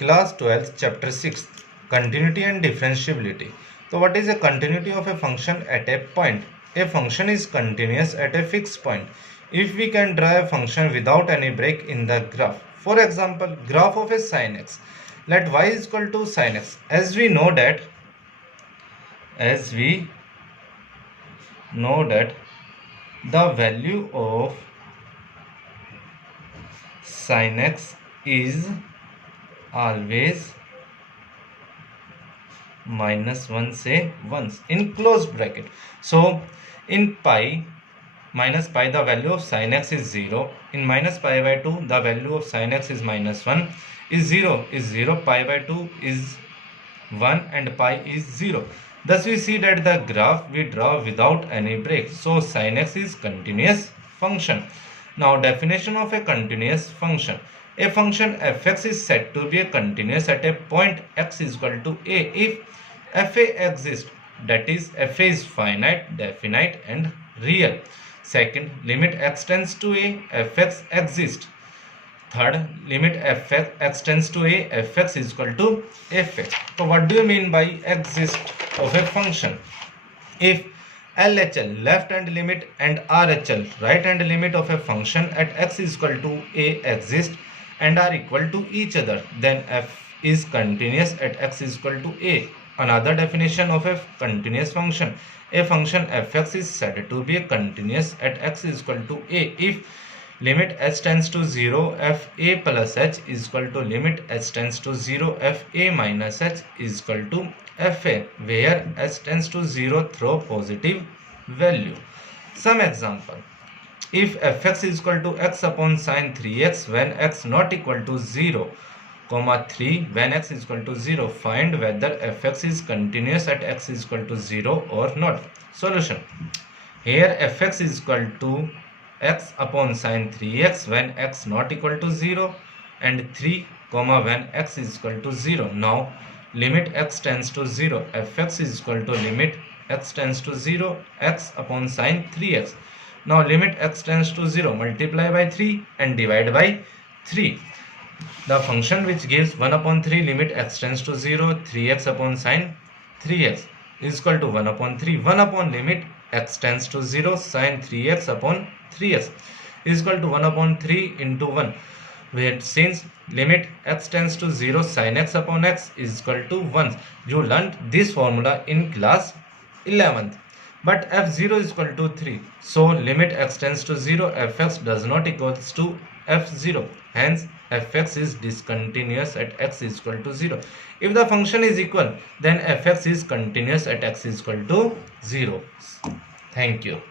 Class 12th, Chapter 6, Continuity and Differentiability. So what is a continuity of a function at a point? A function is continuous at a fixed point if we can draw a function without any break in the graph. For example, graph of a sin x. Let y is equal to sin x. As we know that the value of sin x is always -1 say 1 in closed bracket. So in pi minus pi the value of sin x is 0. In minus pi by 2 the value of sin x is -1 is 0 pi by 2 is 1 and pi is 0. Thus we see that the graph we draw without any break. So sin x is continuous function. Now definition of a continuous function. A function fx is said to be a continuous at a point x is equal to a if fa exists, that is fa is finite, definite and real. Second, limit x tends to a, fx exists. Third, limit x tends to a, fx is equal to fa. So what do you mean by exist of a function? If LHL left hand limit and RHL right hand limit of a function at x is equal to a exist and are equal to each other, then f is continuous at x is equal to a. Another definition of a continuous function. A function fx is said to be continuous at x is equal to a if limit h tends to 0 fa plus h is equal to limit h tends to 0 fa minus h is equal to fa, where h tends to 0 through positive value. Some example. If fx is equal to x upon sin 3x when x not equal to 0, 3 when x is equal to 0, find whether fx is continuous at x is equal to 0 or not. Solution. Here fx is equal to x upon sin 3x when x not equal to 0 and 3, when x is equal to 0. Now limit x tends to 0, fx is equal to limit x tends to 0 x upon sin 3x. Now limit x tends to 0, multiply by 3 and divide by 3. The function which gives 1 upon 3 limit x tends to 0, 3x upon sin 3x is equal to 1 upon 3. 1 upon limit x tends to 0 sin 3x upon 3x is equal to 1 upon 3 into 1. Where since limit x tends to 0 sin x upon x is equal to 1. You learnt this formula in class 11th. But f0 is equal to 3. So limit x tends to 0, fx does not equals to f0. Hence fx is discontinuous at x is equal to 0. If the function is equal, then fx is continuous at x is equal to 0. Thank you.